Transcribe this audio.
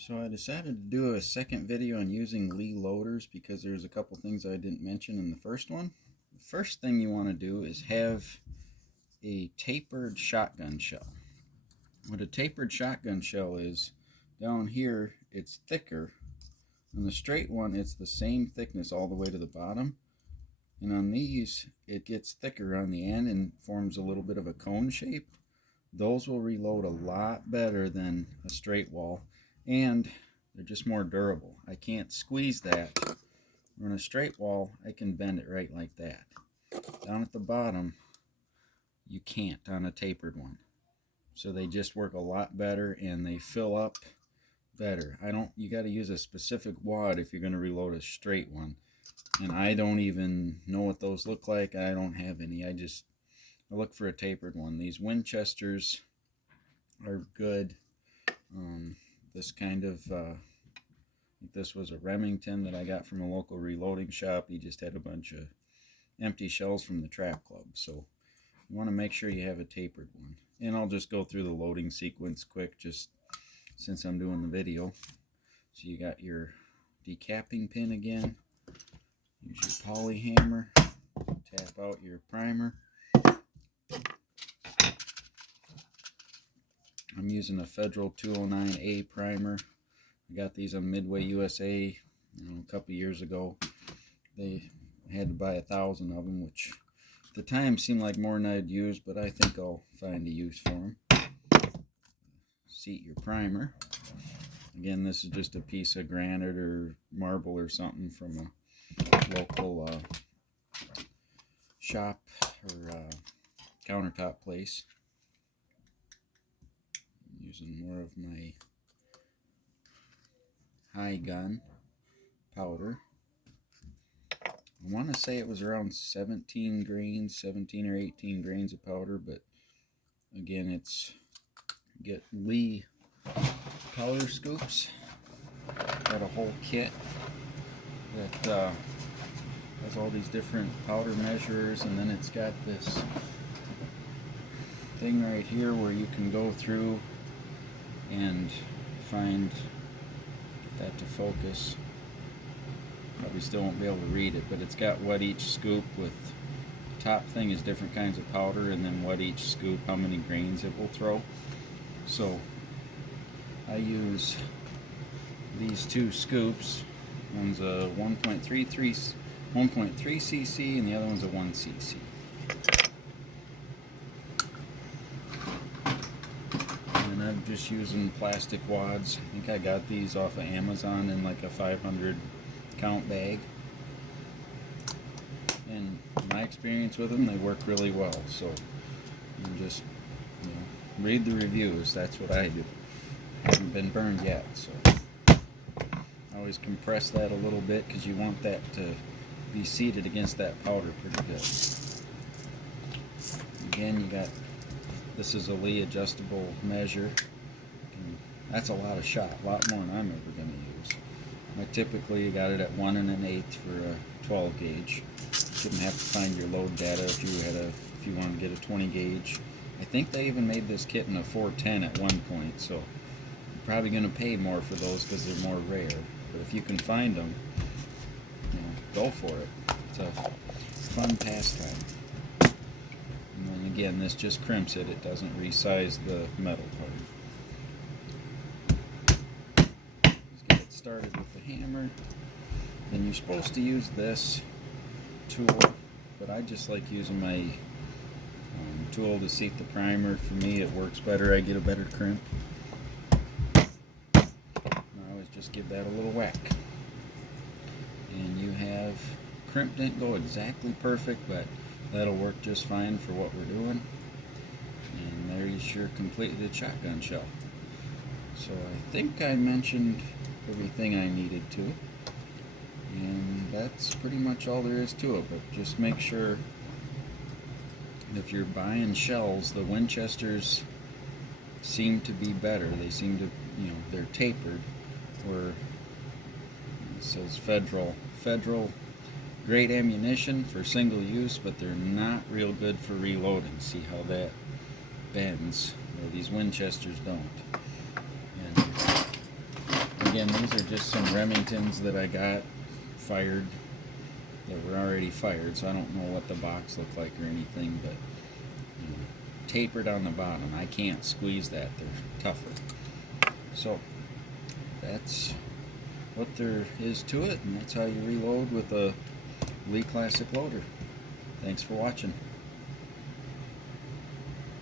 So I decided to do a second video on using Lee loaders because there's a couple things I didn't mention in the first one. The first thing you want to do is have a tapered shotgun shell. What a tapered shotgun shell is, down here it's thicker. On the straight one it's the same thickness all the way to the bottom. And on these it gets thicker on the end and forms a little bit of a cone shape. Those will reload a lot better than a straight wall, and they're just more durable. I can't squeeze that. On a straight wall, I can bend it right like that. Down at the bottom, you can't on a tapered one. So they just work a lot better and they fill up better. You got to use a specific wad if you're going to reload a straight one. And I don't even know what those look like. I don't have any. I look for a tapered one. These Winchesters are good. This kind of, this was a Remington that I got from a local reloading shop. He just had a bunch of empty shells from the trap club. So you want to make sure you have a tapered one. And I'll just go through the loading sequence quick just since I'm doing the video. So you got your decapping pin again. Use your poly hammer. Tap out your primer. I'm using a Federal 209A primer. I got these on Midway USA a couple years ago. They had to buy 1,000 of them, which at the time seemed like more than I'd use, but I think I'll find a use for them. Seat your primer. Again, this is just a piece of granite or marble or something from a local shop or countertop place. Using more of my high gun powder. I want to say it was around 17 grains, 17 or 18 grains of powder, but again, get Lee powder scoops. Got a whole kit that has all these different powder measures, and then it's got this thing right here where you can go through and find that to focus. Probably still won't be able to read it, but it's got what each scoop with the top thing is different kinds of powder, and then what each scoop, how many grains it will throw. So I use these two scoops. One's a 1.3 cc and the other one's a 1 cc. And I'm just using plastic wads. I think I got these off of Amazon in like a 500 count bag. And in my experience with them, they work really well. So you just read the reviews. That's what I do. Haven't been burned yet, so I always compress that a little bit because you want that to be seated against that powder pretty good. Again, this is a Lee adjustable measure. That's a lot of shot, a lot more than I'm ever going to use. I typically got it at 1 1/8 for a 12 gauge. Shouldn't have to find your load data if you wanted to get a 20 gauge. I think they even made this kit in a 410 at one point, so you're probably going to pay more for those because they're more rare. But if you can find them, go for it. It's a fun pastime. And then again, this just crimps it. It doesn't resize the metal part. Let's get it started with the hammer. And you're supposed to use this tool, but I just like using my tool to seat the primer. For me, it works better. I get a better crimp. I always just give that a little whack. And you have, crimp didn't go exactly perfect, but that'll work just fine for what we're doing. And there's your completed shotgun shell. So I think I mentioned everything I needed to. And that's pretty much all there is to it, but just make sure if you're buying shells, the Winchesters seem to be better. They seem to, they're tapered, where it says Federal, great ammunition for single use, but they're not real good for reloading. See how that bends? Well, these Winchesters don't. And again, these are just some Remingtons that I got fired, that were already fired, so I don't know what the box looked like or anything, but you know, tapered on the bottom. I can't squeeze that, they're tougher. So that's what there is to it, and that's how you reload with a Lee Classic loader. Thanks for watching.